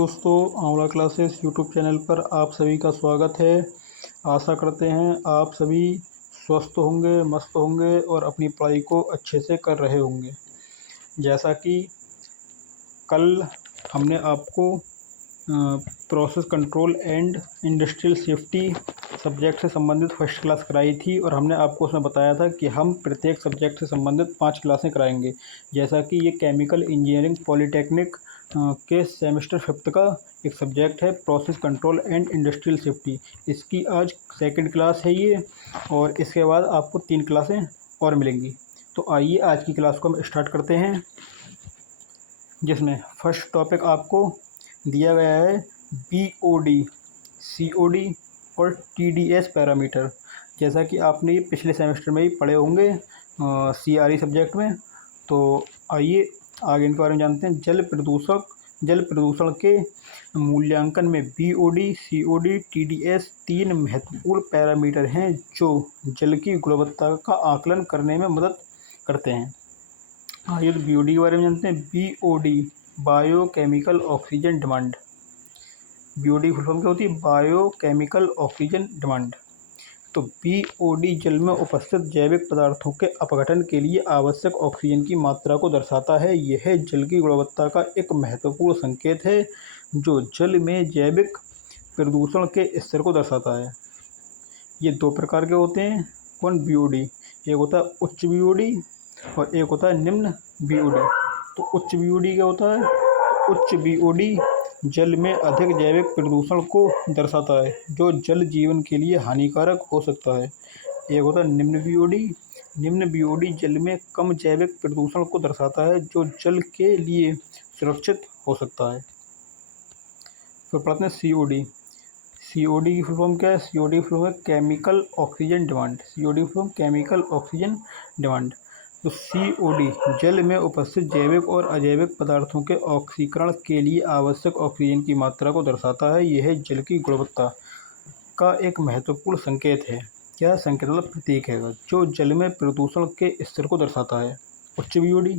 दोस्तों, आंवला classes YouTube channel पर आप सभी का स्वागत है। आशा करते हैं आप सभी स्वस्थ होंगे, मस्त होंगे और अपनी पढ़ाई को अच्छे से कर रहे होंगे। जैसा कि कल हमने आपको process control and industrial safety subject से संबंधित फर्स्ट क्लास कराई थी और हमने आपको उसमें बताया था कि हम प्रत्येक सब्जेक्ट से संबंधित 5 क्लासें कराएंगे। जैसा कि ये केमिकल इंजीनियरिंग पॉलिटेक्निक के सेमेस्टर 5th का एक सब्जेक्ट है, process control and industrial safety. इसकी आज सेकंड क्लास है ये, और इसके बाद आपको 3 क्लासें और मिलेंगी। तो आइए आज की क्लास को हम स्टार्ट करते हैं, जिसमें फर्स्ट टॉपिक आपको दिया गया है BOD, COD और TDS पैरामीटर। जैसा कि आपने ये पिछले सेमेस्टर में ही पढ़े होंगे CRE सब्जेक्ट में। तो आइए आगे इनके बारे में जानते हैं। जल प्रदूषण के मूल्यांकन में BOD, COD, TDS 3 महत्वपूर्ण पैरामीटर हैं जो जल की गुणवत्ता का आकलन करने में मदद करते हैं। आइए तो BOD के बारे में जानते हैं। BOD biochemical oxygen demand. BOD full form क्या होती है? Biochemical oxygen demand. तो BOD जल में उपस्थित जैविक पदार्थों के अपघटन के लिए आवश्यक ऑक्सीजन की मात्रा को दर्शाता है। यह जल की गुणवत्ता का एक महत्वपूर्ण संकेत है जो जल में जैविक प्रदूषण के स्तर को दर्शाता है। ये 2 प्रकार के होते हैं। कौन? BOD। एक होता है उच्च BOD और एक होता है निम्न BOD। तो उच्च BOD क्या होता है? उच्च BOD जल में अधिक जैविक प्रदूषण को दर्शाता है जो जल जीवन के लिए हानिकारक हो सकता है। एक होता है निम्न BOD। निम्न BOD जल में कम जैविक प्रदूषण को दर्शाता है जो जल के लिए सुरक्षित हो सकता है। फिर पढ़ते हैं COD। COD की फुल फॉर्म क्या है? COD की फुल फॉर्म है केमिकल ऑक्सीजन डिमांड। COD की full form chemical oxygen demand. तो COD जल में उपस्थित जैविक और अजैविक पदार्थों के ऑक्सीकरण के लिए आवश्यक ऑक्सीजन की मात्रा को दर्शाता है। यह जल की गुणवत्ता का एक महत्वपूर्ण संकेत है। क्या संकेत? मतलब प्रतीक है जो जल में प्रदूषण के स्तर को दर्शाता है। उच्च BOD।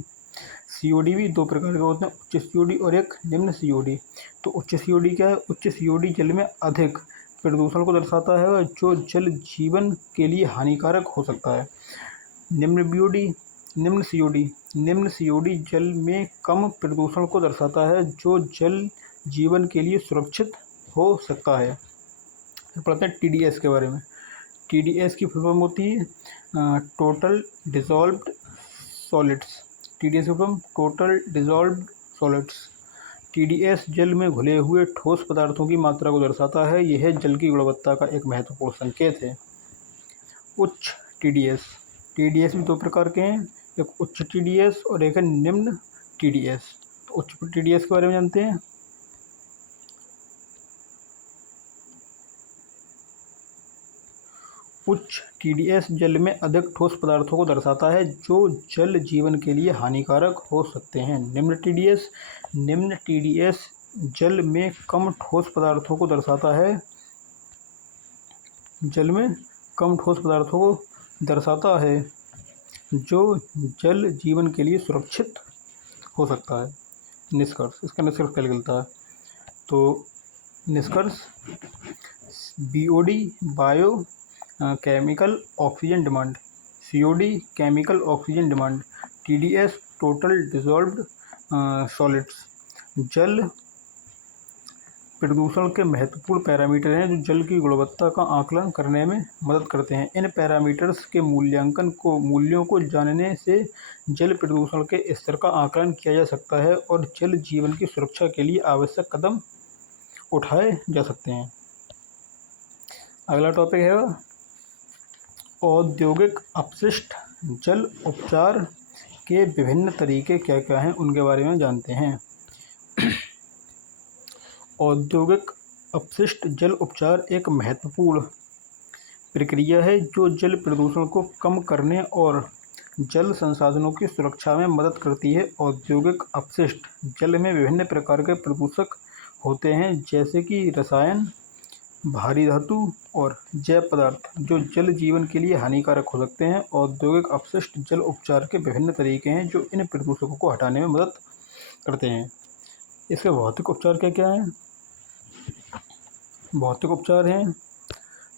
COD भी 2 प्रकार के होते हैं, उच्च COD और एक निम्न COD। तो उच्च COD क्या है? उच्च COD जल में अधिक प्रदूषण को दर्शाता है जो जल जीवन के लिए हानिकारक हो सकता है। निम्न BOD, निम्न COD। निम्न COD जल में कम प्रदूषण को दर्शाता है जो जल जीवन के लिए सुरक्षित हो सकता है। फिर पढ़ते हैं TDS के बारे में। TDS की फुल फॉर्म होती है टोटल डिसॉल्व्ड सॉलिड्स। TDS की full form total dissolved solids. TDS जल में घुले हुए ठोस पदार्थों की मात्रा को दर्शाता है। यह जल की गुणवत्ता का एक महत्वपूर्ण संकेत है। उच्च TDS। TDS भी 2 प्रकार के हैं, एक उच्च TDS और एक है निम्न TDS। तो उच्च TDS के बारे में जानते हैं। उच्च TDS जल में अधिक ठोस पदार्थों को दर्शाता है जो जल जीवन के लिए हानिकारक हो सकते हैं। निम्न TDS जल में कम ठोस पदार्थों को दर्शाता है। जल में कम ठोस पदार्थों को दर्शाता है जो जल जीवन के लिए सुरक्षित हो सकता है। निष्कर्ष, इसका निष्कर्ष क्या निकलता है? तो निष्कर्ष BOD bio chemical oxygen demand, COD chemical oxygen demand, TDS total dissolved solids जल प्रदूषण के महत्वपूर्ण पैरामीटर हैं जो जल की गुणवत्ता का आकलन करने में मदद करते हैं। इन पैरामीटर्स के मूल्यों को जानने से जल प्रदूषण के स्तर का आकलन किया जा सकता है और जल जीवन की सुरक्षा के लिए आवश्यक कदम उठाए जा सकते हैं। अगला टॉपिक है औद्योगिक अपशिष्ट जल उपचार के विभिन्न तरीके क्या क्या हैं, उनके बारे में जानते हैं। औद्योगिक अपशिष्ट जल उपचार एक महत्वपूर्ण प्रक्रिया है जो जल प्रदूषण को कम करने और जल संसाधनों की सुरक्षा में मदद करती है। औद्योगिक अपशिष्ट जल में विभिन्न प्रकार के प्रदूषक होते हैं जैसे कि रसायन, भारी धातु और जैव पदार्थ जो जल जीवन के लिए हानिकारक हो सकते हैं। औद्योगिक अपशिष्ट जल उपचार के विभिन्न तरीके हैं जो इन प्रदूषकों को हटाने में मदद करते हैं। इसके भौतिक उपचार क्या क्या हैं? भौतिक उपचार हैं,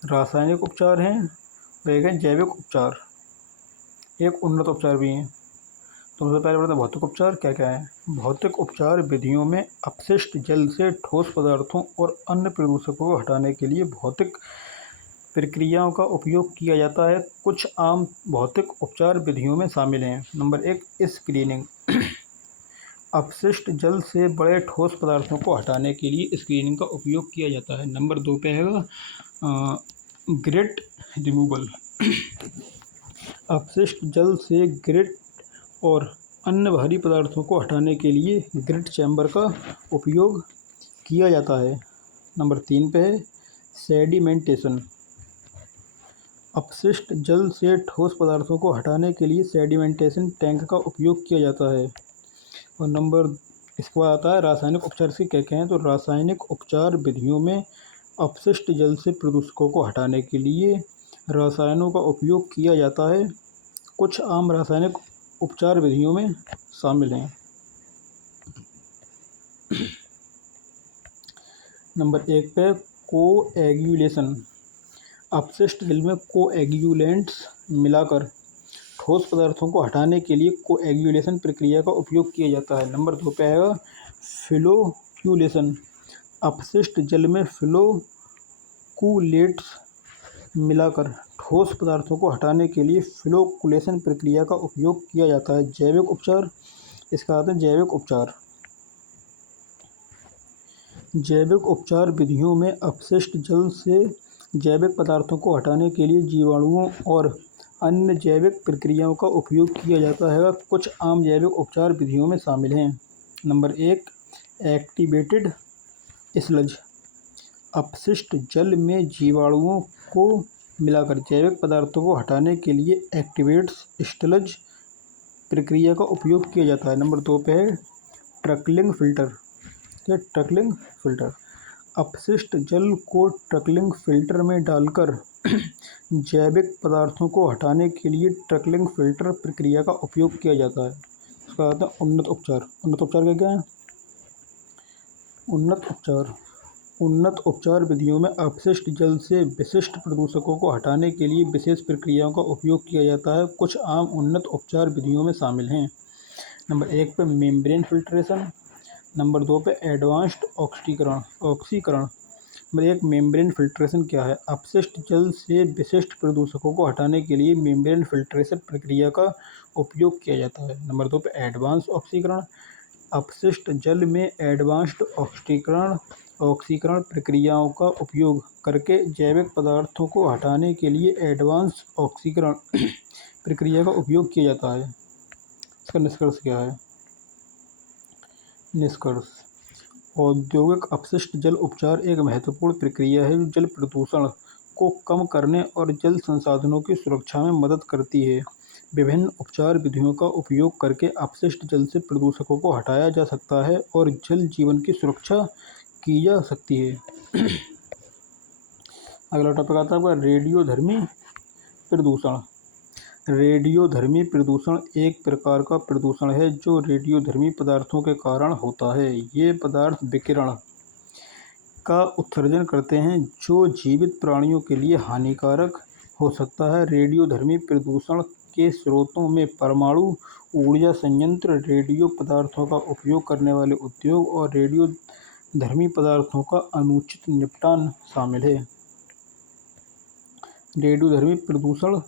रासायनिक उपचार हैं और एक है जैविक उपचार, एक उन्नत उपचार भी हैं। तो सबसे पहले बताते हैं भौतिक उपचार क्या क्या है। भौतिक उपचार विधियों में अपशिष्ट जल से ठोस पदार्थों और अन्य प्रदूषकों को हटाने के लिए भौतिक प्रक्रियाओं का उपयोग किया जाता है। कुछ आम भौतिक उपचार विधियों में शामिल हैं। Number 1, screening. अपशिष्ट जल से बड़े ठोस पदार्थों को हटाने के लिए स्क्रीनिंग का उपयोग किया जाता है। नंबर 2 पे है ग्रिट रिमूवल। अपशिष्ट जल से ग्रिट और अन्य भारी पदार्थों को हटाने के लिए ग्रिट चैम्बर का उपयोग किया जाता है। नंबर 3 पे है सेडिमेंटेशन। अपशिष्ट जल से ठोस पदार्थों को हटाने के लिए सेडिमेंटेशन टैंक का उपयोग किया जाता है। और इसके बाद आता है रासायनिक उपचार से क्या क्या हैं। तो रासायनिक उपचार विधियों में अपशिष्ट जल से प्रदूषकों को हटाने के लिए रसायनों का उपयोग किया जाता है। कुछ आम रासायनिक उपचार विधियों में शामिल हैं। नंबर 1 पे कोएगुलेशन। अपशिष्ट जल में कोएगुलेंट्स मिलाकर ठोस पदार्थों को हटाने के लिए कोएगुलेशन प्रक्रिया का उपयोग किया जाता है। नंबर 2 पे आएगा फ्लोक्यूलेशन। अपशिष्ट जल में फ्लोकुलेट्स मिलाकर ठोस पदार्थों को हटाने के लिए फ्लोकुलेशन प्रक्रिया का उपयोग किया जाता है। जैविक उपचार, इसका आता है जैविक उपचार। जैविक उपचार विधियों में अपशिष्ट जल से जैविक पदार्थों को हटाने के लिए जीवाणुओं और अन्य जैविक प्रक्रियाओं का उपयोग किया जाता है। कुछ आम जैविक उपचार विधियों में शामिल हैं। Number 1, activated sludge. अपशिष्ट जल में जीवाणुओं को मिलाकर जैविक पदार्थों को हटाने के लिए एक्टिवेट्स स्लज प्रक्रिया का उपयोग किया जाता है। नंबर 2 पे है ट्रकलिंग फिल्टर। क्या ट्रकलिंग फिल्टर? अपशिष्ट जल को ट्रकलिंग फिल्टर में डालकर जैविक पदार्थों को हटाने के लिए ट्रकलिंग फिल्टर प्रक्रिया का उपयोग किया जाता है। इसका आता है उन्नत उपचार। उन्नत उपचार क्या क्या है? उन्नत उपचार विधियों में अपशिष्ट जल से विशिष्ट प्रदूषकों को हटाने के लिए विशेष प्रक्रियाओं का उपयोग किया जाता है। कुछ आम उन्नत उपचार विधियों में शामिल हैं। नंबर 1 पे मेम्ब्रेन फिल्ट्रेशन। नंबर 2 पे एडवांस्ड ऑक्सीकरण। नंबर 1, मेम्ब्रेन फिल्ट्रेशन क्या है? अपशिष्ट जल से विशिष्ट प्रदूषकों को हटाने के लिए मेम्ब्रेन फिल्ट्रेशन प्रक्रिया का उपयोग किया जाता है। नंबर 2 पे एडवांस ऑक्सीकरण। अपशिष्ट जल में एडवांस्ड ऑक्सीकरण प्रक्रियाओं का उपयोग करके जैविक पदार्थों को हटाने के लिए एडवांस ऑक्सीकरण प्रक्रिया का उपयोग किया जाता है। इसका निष्कर्ष क्या है? निष्कर्ष: औद्योगिक अपशिष्ट जल उपचार एक महत्वपूर्ण प्रक्रिया है जो जल प्रदूषण को कम करने और जल संसाधनों की सुरक्षा में मदद करती है। विभिन्न उपचार विधियों का उपयोग करके अपशिष्ट जल से प्रदूषकों को हटाया जा सकता है और जल जीवन की सुरक्षा की जा सकती है। अगला टॉपिक आता है आपका रेडियोधर्मी प्रदूषण। रेडियोधर्मी प्रदूषण एक प्रकार का प्रदूषण है जो रेडियोधर्मी पदार्थों के कारण होता है। ये पदार्थ विकिरण का उत्सर्जन करते हैं जो जीवित प्राणियों के लिए हानिकारक हो सकता है। रेडियोधर्मी प्रदूषण के स्रोतों में परमाणु ऊर्जा संयंत्र, रेडियो पदार्थों का उपयोग करने वाले उद्योग और रेडियोधर्मी पदार्थों का अनुचित निपटान शामिल है। रेडियोधर्मी प्रदूषण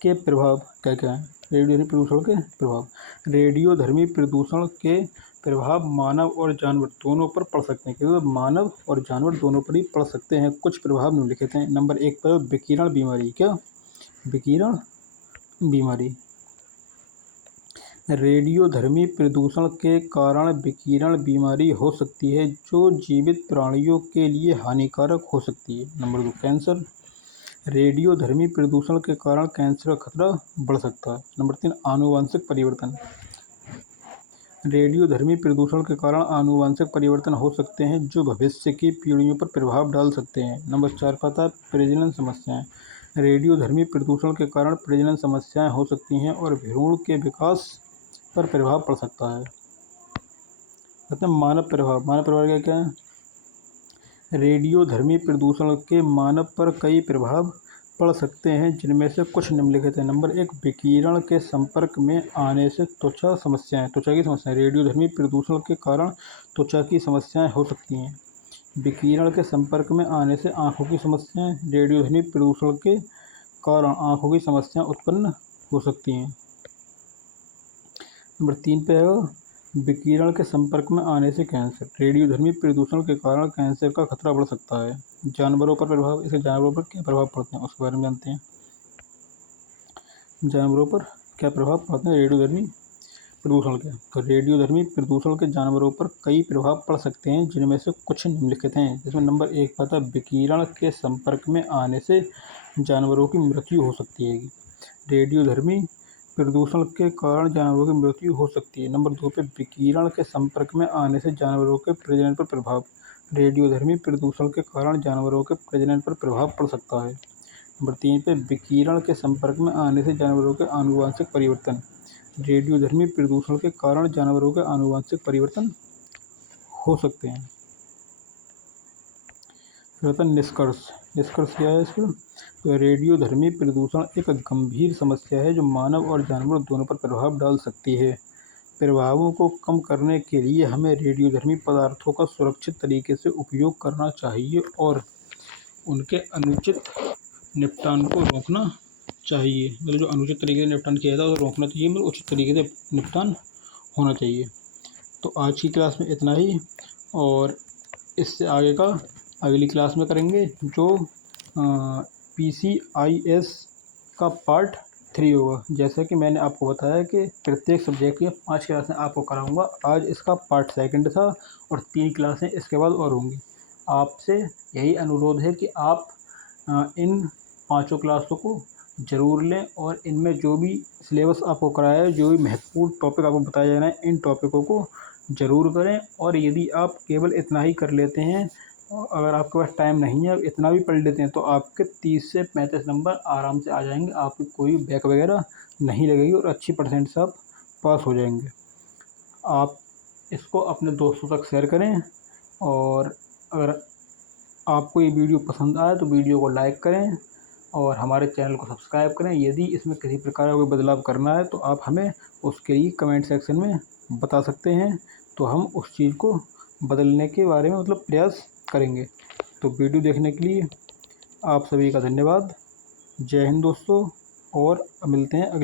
के प्रभाव क्या क्या हैं? रेडियोधर्मी प्रदूषण के प्रभाव: रेडियोधर्मी प्रदूषण के प्रभाव मानव और जानवर दोनों पर पड़ सकते हैं। क्योंकि मानव और जानवर दोनों पर ही पड़ सकते हैं। कुछ प्रभाव निम्नलिखित हैं। नंबर 1 पर विकिरण बीमारी। क्या विकिरण बीमारी? रेडियोधर्मी प्रदूषण के कारण विकिरण बीमारी हो सकती है जो जीवित प्राणियों के लिए हानिकारक हो सकती है। Number 2, cancer. रेडियोधर्मी प्रदूषण के कारण कैंसर का खतरा बढ़ सकता है। नंबर 3, आनुवंशिक परिवर्तन। रेडियोधर्मी प्रदूषण के कारण आनुवंशिक परिवर्तन हो सकते हैं जो भविष्य की पीढ़ियों पर प्रभाव डाल सकते हैं। नंबर 4 पर आता है प्रजनन समस्याएं। रेडियोधर्मी प्रदूषण के कारण प्रजनन समस्याएं हो सकती हैं और भ्रूण के विकास पर प्रभाव पड़ सकता है। कहते हैं मानव प्रभाव। मानव प्रभाव क्या क्या है? रेडियोधर्मी प्रदूषण के मानव पर कई प्रभाव पड़ सकते हैं, जिनमें से कुछ निम्नलिखित हैं। नंबर 1, विकिरण के संपर्क में आने से त्वचा समस्याएं। त्वचा की समस्याएं रेडियोधर्मी प्रदूषण के कारण त्वचा की समस्याएं हो सकती हैं। विकिरण के संपर्क में आने से आँखों की समस्याएं। रेडियोधर्मी प्रदूषण के कारण आँखों की समस्याएं उत्पन्न हो सकती हैं। नंबर 3 पे है विकिरण के संपर्क में आने से कैंसर। रेडियोधर्मी प्रदूषण के कारण कैंसर का खतरा बढ़ सकता है। जानवरों पर प्रभाव। इसके जानवरों पर क्या प्रभाव पड़ते हैं उसके बारे में जानते हैं। जानवरों पर क्या प्रभाव पड़ते हैं रेडियोधर्मी प्रदूषण के? तो रेडियोधर्मी प्रदूषण के जानवरों पर कई प्रभाव पड़ सकते हैं, जिनमें से कुछ निम्नलिखित हैं। जिसमें नंबर 1 आता है विकिरण के संपर्क में आने से जानवरों की मृत्यु हो सकती है। रेडियोधर्मी प्रदूषण के कारण जानवरों की मृत्यु हो सकती है। नंबर 2 पे विकिरण के संपर्क में आने से जानवरों के प्रजनन पर प्रभाव। रेडियोधर्मी प्रदूषण के कारण जानवरों के प्रजनन पर प्रभाव पड़ सकता है। नंबर 3 पे विकिरण के संपर्क में आने से जानवरों के आनुवंशिक परिवर्तन। रेडियोधर्मी प्रदूषण के कारण जानवरों के आनुवंशिक परिवर्तन हो सकते हैं। फिर आता है निष्कर्ष। निष्कर्ष क्या है इसका? तो रेडियोधर्मी प्रदूषण एक गंभीर समस्या है जो मानव और जानवर दोनों पर प्रभाव डाल सकती है। प्रभावों को कम करने के लिए हमें रेडियोधर्मी पदार्थों का सुरक्षित तरीके से उपयोग करना चाहिए और उनके अनुचित निपटान को रोकना चाहिए। मतलब जो अनुचित तरीके से निपटान किया जाता है उसे रोकना चाहिए, मतलब उचित तरीके से निपटान होना चाहिए। तो आज की क्लास में इतना ही, और इससे आगे का अगली क्लास में करेंगे, जो PCIS का पार्ट 3 होगा। जैसा कि मैंने आपको बताया कि प्रत्येक सब्जेक्ट की 5 क्लासें आपको कराऊंगा। आज इसका पार्ट 2 था और 3 क्लासें इसके बाद और होंगी। आपसे यही अनुरोध है कि आप इन 5 क्लासों को ज़रूर लें और इनमें जो भी सिलेबस आपको कराया है, जो भी महत्वपूर्ण टॉपिक आपको बताया जा रहा है, इन टॉपिकों को ज़रूर करें। और यदि आप केवल इतना ही कर लेते हैं, अगर आपके पास टाइम नहीं है, आप इतना भी पढ़ लेते हैं, तो आपके 30 से 35 नंबर आराम से आ जाएंगे। आपकी कोई बैक वगैरह नहीं लगेगी और अच्छी परसेंट से आप पास हो जाएंगे। आप इसको अपने दोस्तों तक शेयर करें, और अगर आपको ये वीडियो पसंद आए तो वीडियो को लाइक करें और हमारे चैनल को सब्सक्राइब करें। यदि इसमें किसी प्रकार का कोई बदलाव करना है तो आप हमें उसके लिए कमेंट सेक्शन में बता सकते हैं, तो हम उस चीज़ को बदलने के बारे में मतलब प्रयास करेंगे। तो वीडियो देखने के लिए आप सभी का धन्यवाद। जय हिंद दोस्तों, और मिलते हैं अगले